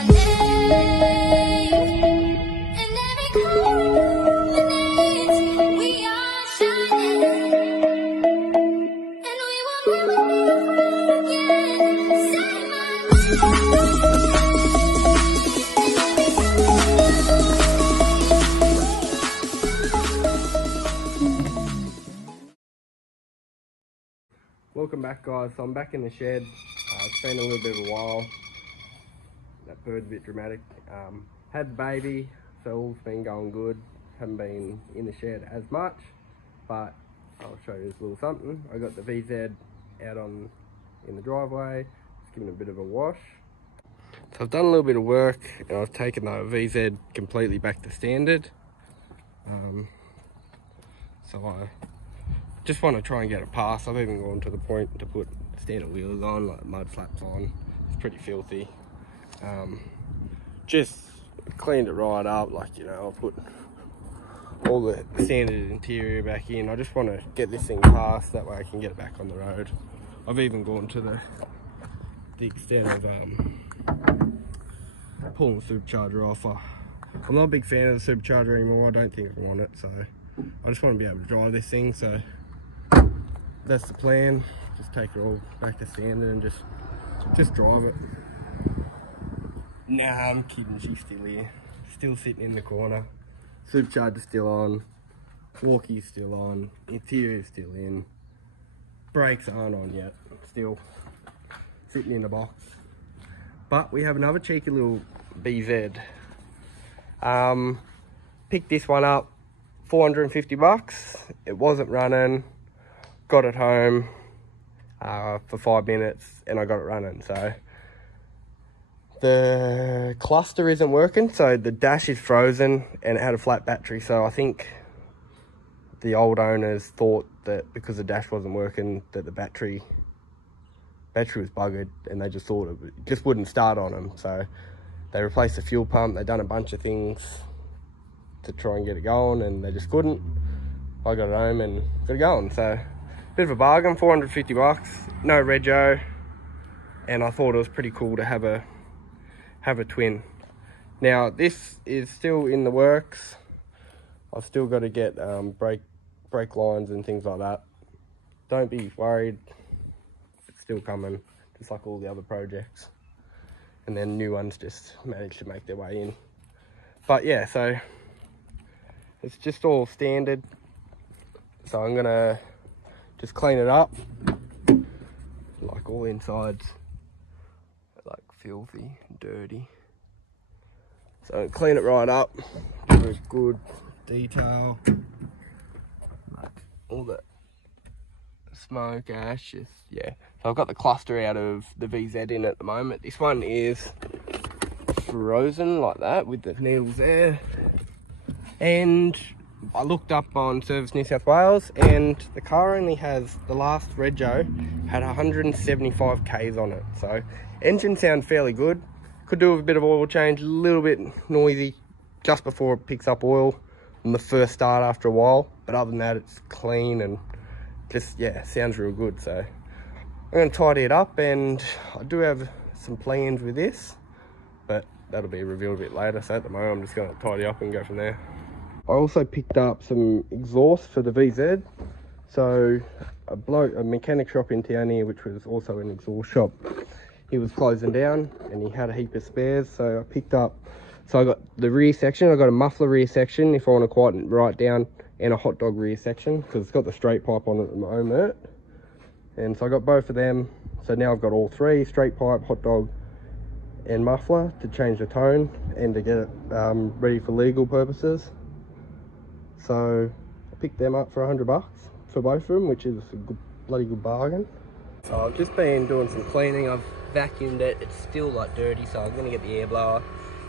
my name. And every combination, we are shining. And we will never be afraid again. Say my Welcome back, guys. So I'm back in the shed. It's been a little bit of a while. That bird's a bit dramatic. Had the baby, so all's been going good. Haven't been in the shed as much, but I'll show you this little something. I got the VZ out in the driveway, just giving it a bit of a wash. So I've done a little bit of work, and I've taken the VZ completely back to standard. So I just want to try and get it past. I've even gone to the point to put standard wheels on, like mud flaps on. It's pretty filthy. Just cleaned it right up, like, you know, I'll put all the standard interior back in. I just want to get this thing past, that way I can get it back on the road. I've even gone to the extent of pulling the supercharger off. I'm not a big fan of the supercharger anymore. I don't think I want it, so I just want to be able to drive this thing. So that's the plan. Just take it all back to standard and just drive it. Nah, I'm kidding. She's still here, still sitting in the corner. Supercharger's still on, walkie's still on, interior's still in, brakes aren't on yet, still sitting in the box. But we have another cheeky little BZ. Picked this one up, 450 bucks. It wasn't running. Got it home for 5 minutes and I got it running. So the cluster isn't working, so the dash is frozen and it had a flat battery. So I think the old owners thought that because the dash wasn't working that the battery was buggered, and they just thought it just wouldn't start on them. So they replaced the fuel pump. They've done a bunch of things to try and get it going and they just couldn't. I got it home and got it going. So bit of a bargain, 450 bucks, no rego, and I thought it was pretty cool to have a twin. Now this is still in the works. I've still got to get brake lines and things like that. Don't be worried, it's still coming, just like all the other projects. And then new ones just manage to make their way in. But yeah, so it's just all standard. So I'm gonna just clean it up. Like all insides, like filthy, dirty. So clean it right up, give it a good detail. Like all the smoke, ash, just, yeah. So I've got the cluster out of the VZ in at the moment. This one is frozen like that with the needles there. And I looked up on Service New South Wales and the car only has, the last rego had 175 Ks on it. So engine sounds fairly good. Could do with a bit of oil change, a little bit noisy just before it picks up oil on the first start after a while. But other than that, it's clean and just, yeah, sounds real good. So I'm going to tidy it up, and I do have some plans with this, but that'll be revealed a bit later. So at the moment, I'm just going to tidy up and go from there. I also picked up some exhaust for the VZ. So a mechanic shop in town here, which was also an exhaust shop, he was closing down and he had a heap of spares. So I picked up, so I got the rear section, I got a muffler rear section if I want to quieten it right down, and a hot dog rear section because it's got the straight pipe on it at the moment. And so I got both of them. So now I've got all three, straight pipe, hot dog and muffler, to change the tone and to get it ready for legal purposes. So I picked them up for 100 bucks for both of them, which is a good, bloody good bargain. So I've just been doing some cleaning. I've vacuumed it. It's still like dirty, so I'm gonna get the air blower,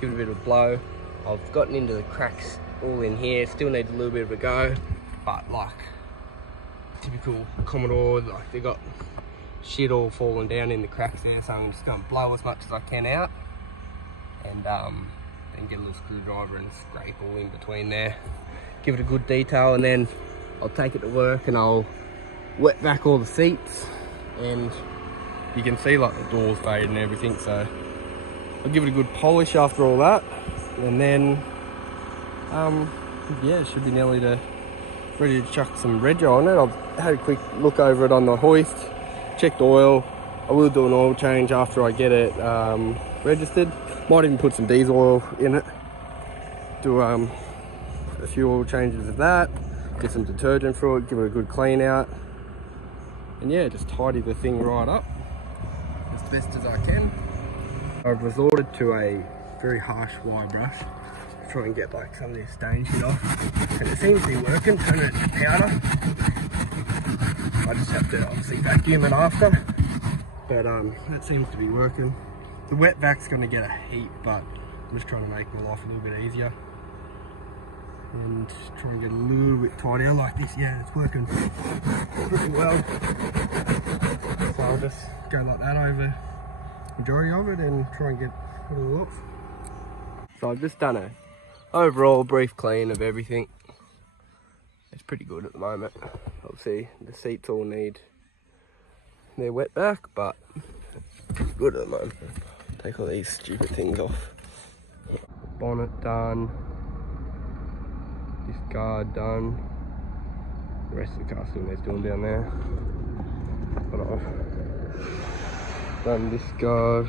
give it a bit of a blow. I've gotten into the cracks all in here. Still needs a little bit of a go, but like typical Commodore, like they got shit all falling down in the cracks there. So I'm just gonna blow as much as I can out, and then get a little screwdriver and scrape all in between there. Give it a good detail, and then I'll take it to work and I'll wet back all the seats, and you can see like the doors fade and everything. So I'll give it a good polish after all that, and then yeah, it should be nearly ready to chuck some reg on it. I've had a quick look over it on the hoist, checked oil. I will do an oil change after I get it registered. Might even put some diesel oil in it. Do a few oil changes of that, get some detergent through it, give it a good clean out, and yeah, just tidy the thing right up as best as I can. I've resorted to a very harsh wire brush to try and get like some of this stain shit off, and it seems to be working, turning it to powder. I just have to obviously vacuum it after, but that seems to be working. The wet vac's going to get a heat, but I'm just trying to make my life a little bit easier and try and get a little bit tidier like this. Yeah, it's working pretty well. So I'll just go like that over the majority of it and try and get it all off. So I've just done a overall brief clean of everything. It's pretty good at the moment. Obviously the seats all need their wet back, but it's good at the moment. Take all these stupid things off. Bonnet done. This guard done. The rest of the car still needs doing down there. But I've done this guard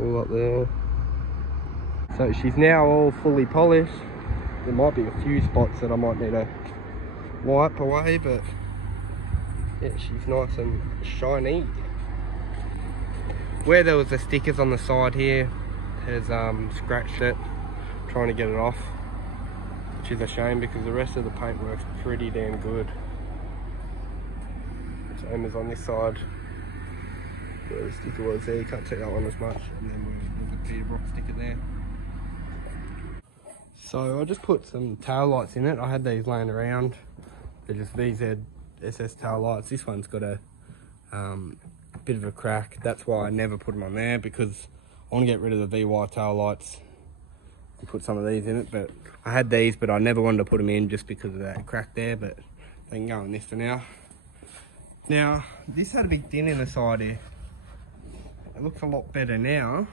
all up there. So she's now all fully polished. There might be a few spots that I might need to wipe away, but yeah, she's nice and shiny. Where there was the stickers on the side here has scratched it, trying to get it off, which is a shame because the rest of the paintwork's pretty damn good. Same as on this side, where the sticker was there, you can't see that one as much, and then there's a Peterbrook sticker there. So I just put some tail lights in it. I had these laying around. They're just VZ SS tail lights. This one's got a bit of a crack. That's why I never put them on there, because I want to get rid of the VY tail lights and put some of these in it. But I had these, but I never wanted to put them in just because of that crack there. But they can go in this for now. Now this had a big dent in the side here. It looks a lot better now.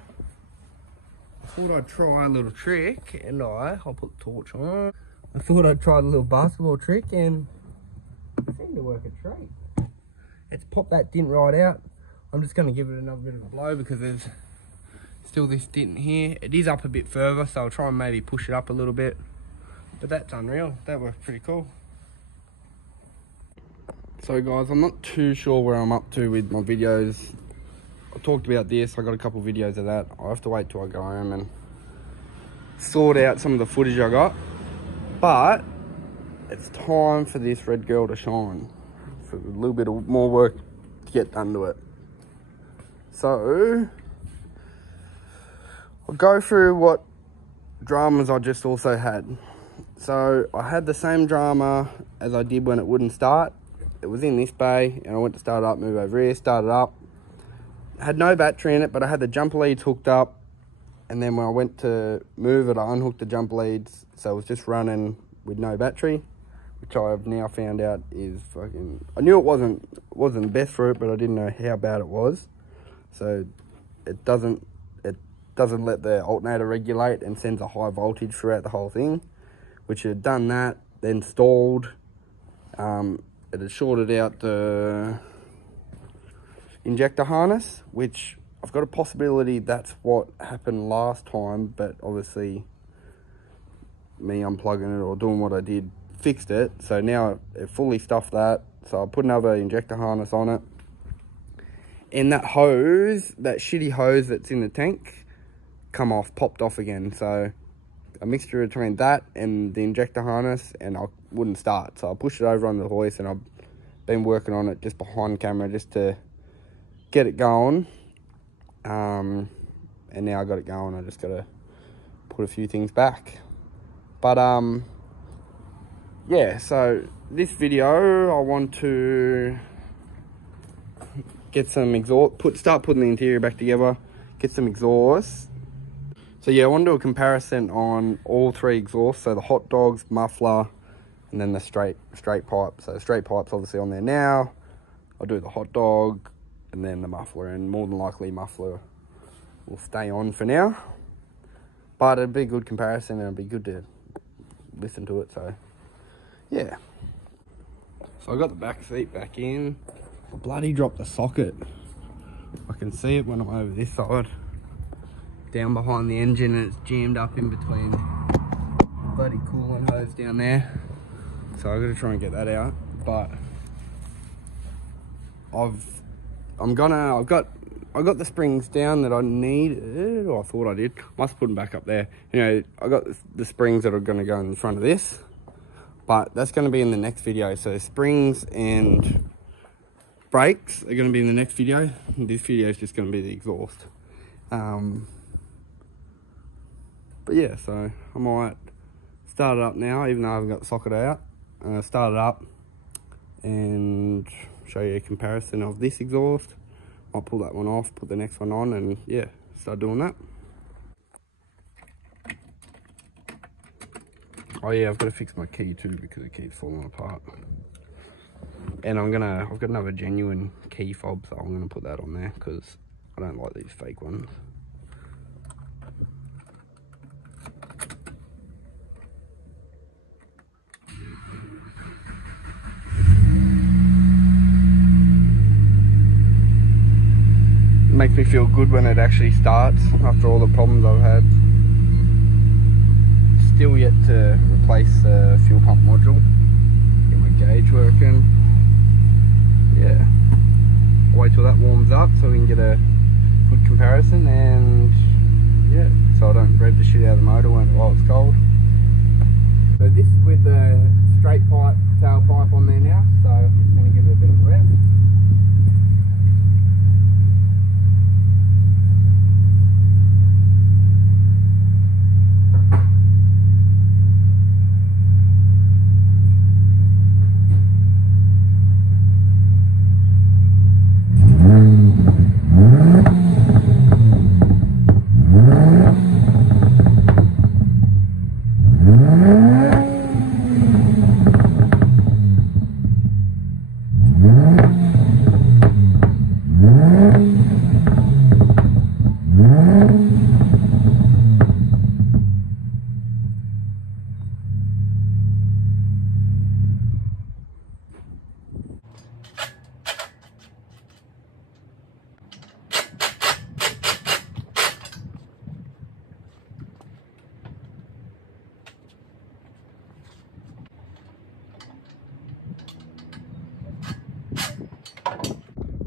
I thought I'd try a little trick, and I'll put the torch on. I thought I'd try the little basketball trick, and it seemed to work a treat. It's popped that dent right out. I'm just going to give it another bit of a blow because there's still this dent here. It is up a bit further, so I'll try and maybe push it up a little bit. But that's unreal. That worked pretty cool. So guys, I'm not too sure where I'm up to with my videos. I talked about this, I got a couple of videos of that. I'll have to wait till I go home and sort out some of the footage I got. But it's time for this red girl to shine. For a little bit of more work to get done to it. So I'll go through what dramas I just also had. So I had the same drama as I did when it wouldn't start. It was in this bay, and I went to start it up, move over here, start it up. I had no battery in it, but I had the jumper leads hooked up, and then when I went to move it, I unhooked the jumper leads, so it was just running with no battery, which I've now found out is fucking... I knew it wasn't the best for it, but I didn't know how bad it was. So it doesn't let the alternator regulate and sends a high voltage throughout the whole thing, which had done that, then stalled. It had shorted out the injector harness, which I've got a possibility that's what happened last time, but obviously me unplugging it or doing what I did fixed it. So now it fully stuffed that, so I put another injector harness on it, and that hose, that shitty hose that's in the tank, popped off again. So a mixture between that and the injector harness, and I wouldn't start. So I pushed it over on the hoist, and I've been working on it just behind camera just to get it going. And now I got it going. I just got to put a few things back. But yeah, so this video I want to get some exhaust, start putting the interior back together, get some exhaust. So yeah, I want to do a comparison on all three exhausts, so the hot dogs, muffler, and then the straight pipe. So the straight pipe's obviously on there now. I'll do the hot dog and then the muffler, and more than likely muffler will stay on for now. But it'd be a good comparison and it'd be good to listen to it, so yeah. So I got the back seat back in. I bloody dropped the socket. I can see it when I'm over this side. Down behind the engine, and it's jammed up in between bloody coolant hose down there. So I've got to try and get that out. But I got the springs down that I needed, or I thought I did. Must put them back up there. You know, I got the springs that are going to go in front of this, but that's going to be in the next video. So springs and brakes are going to be in the next video. This video is just going to be the exhaust. But yeah, so I might start it up now, even though I haven't got the socket out. Start it up and show you a comparison of this exhaust. I'll pull that one off, put the next one on, and yeah, start doing that. Oh yeah, I've got to fix my key too because it keeps falling apart. And I've got another genuine key fob, so I'm gonna put that on there because I don't like these fake ones. Makes me feel good when it actually starts after all the problems I've had. Still yet to replace the fuel pump module, get my gauge working. Yeah, wait till that warms up so we can get a good comparison, and yeah, so I don't rev the shit out of the motor while it's cold. So this is with the straight pipe tailpipe on there now, so I'm just going to give it a bit of a rev.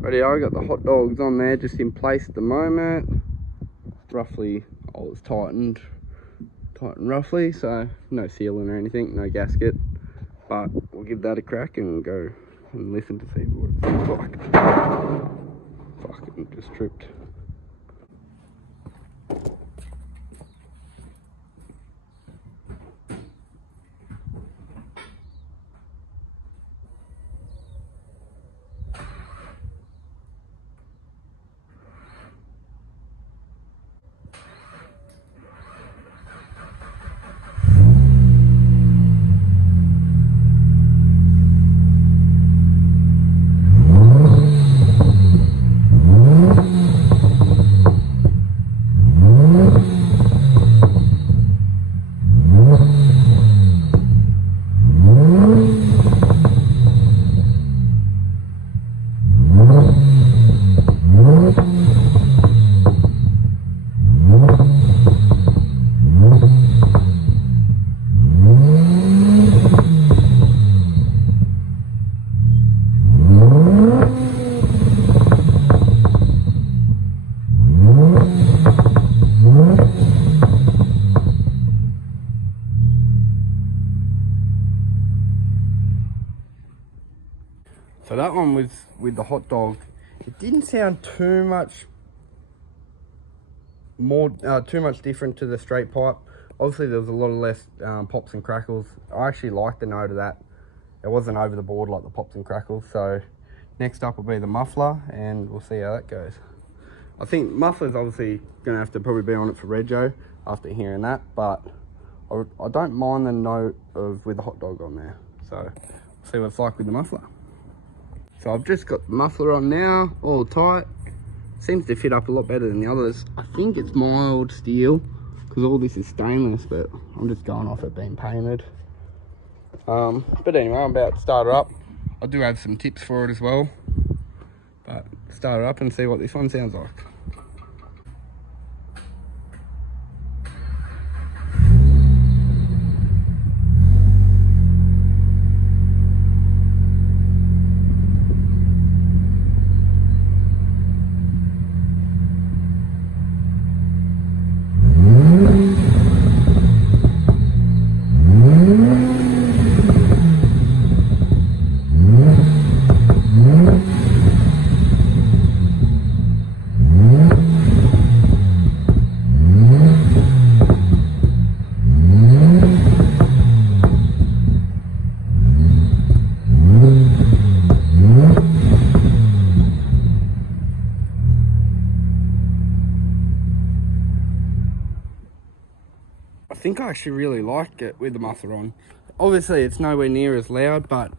Rightio, I got the hot dogs on there just in place at the moment. Roughly, it's tightened roughly, so no sealing or anything, no gasket. But we'll give that a crack and go and listen to see what it sounds like. Fucking just tripped. So that one was with the hot dog. It didn't sound too much different to the straight pipe. Obviously there was a lot of less pops and crackles. I actually liked the note of that. It wasn't over the board like the pops and crackles. So next up will be the muffler, and we'll see how that goes. I think muffler's obviously gonna have to probably be on it for rego after hearing that, but I don't mind the note of with the hot dog on there. So we'll see what it's like with the muffler. So I've just got the muffler on now, all tight. seems to fit up a lot better than the others. I think it's mild steel because all this is stainless, but I'm just going off it being painted. But anyway, I'm about to start it up. I do have some tips for it as well, but start it up and see what this one sounds like. I think I actually really like it with the muffler on. Obviously it's nowhere near as loud, but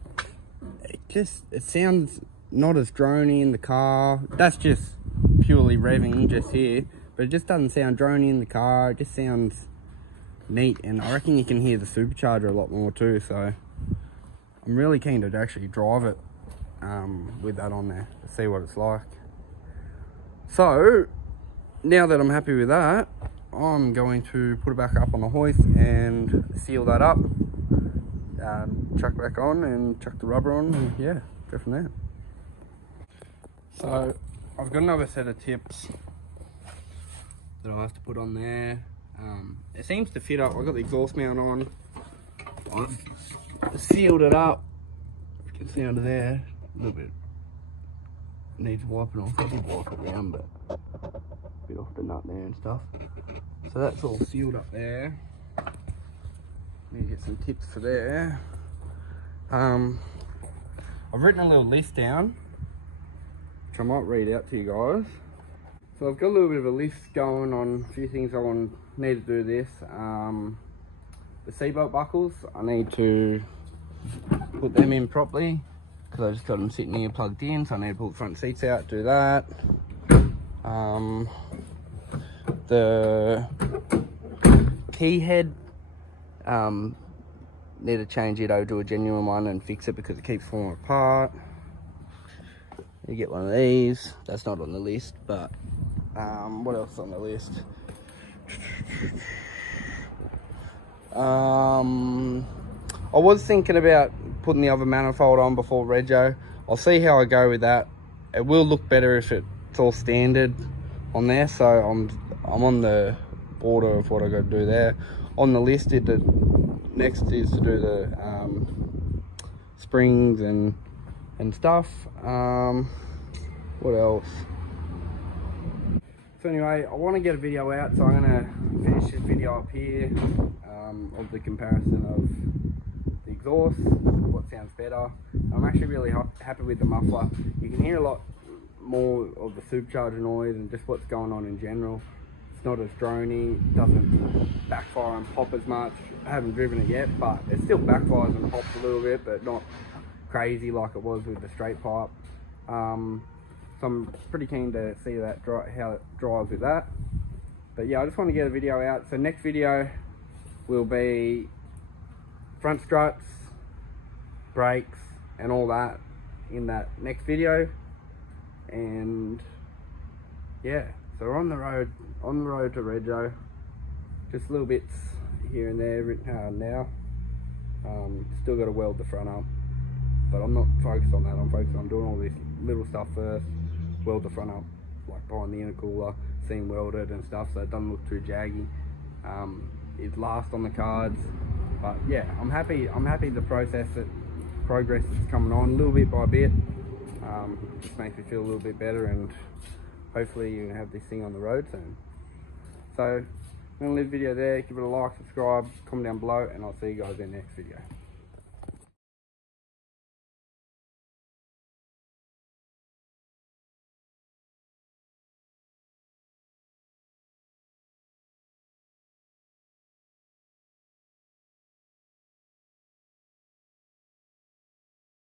it sounds not as drony in the car. That's just purely revving just here, but it just doesn't sound drony in the car. It just sounds neat, and I reckon you can hear the supercharger a lot more too, so I'm really keen to actually drive it with that on there to see what it's like. So now that I'm happy with that, I'm going to put it back up on the hoist and seal that up, chuck back on and chuck the rubber on, and yeah, go from there. So I've got another set of tips that I'll have to put on there. It seems to fit up. I've got the exhaust mount on. I've sealed it up. You can see under there a little bit. Needs wiping off. I did wipe it around, but a bit off the nut there and stuff. So that's all sealed up there. Need to get some tips for there. I've written a little list down, which I might read out to you guys. So I've got a little bit of a list going on a few things I need to do this. The seatbelt buckles, I need to put them in properly because I just got them sitting here plugged in, so I need to pull the front seats out, do that. The key head, need to change it over to a genuine one and fix it because it keeps falling apart. You get one of these. That's not on the list, but what else is on the list? I was thinking about putting the other manifold on before rego. I'll see how I go with that. It will look better if it's all standard on there, so I'm on the border of what I got to do there. On the list, next is to do the springs and stuff. What else? So anyway, I want to get a video out, so I'm going to finish this video up here of the comparison of the exhaust, what sounds better. I'm actually really happy with the muffler. You can hear a lot more of the supercharger noise and just what's going on in general. It's not as drony, doesn't backfire and pop as much. I haven't driven it yet, but it still backfires and pops a little bit, but not crazy like it was with the straight pipe. So I'm pretty keen to see that how it drives with that. But yeah, I just want to get a video out. So next video will be front struts, brakes and all that in that next video. And yeah, so we're on the road to rego. Just little bits here and there now. Still got to weld the front up, but I'm not focused on that. I'm focused on doing all this little stuff first. Weld the front up, like buying the intercooler, seeing welded and stuff, so it doesn't look too jaggy. It's last on the cards, but yeah, I'm happy the progress is coming on little bit by bit. Just makes me feel a little bit better, and hopefully you can have this thing on the road soon. So I'm gonna leave the video there. Give it a like, subscribe, comment down below, and I'll see you guys in the next video.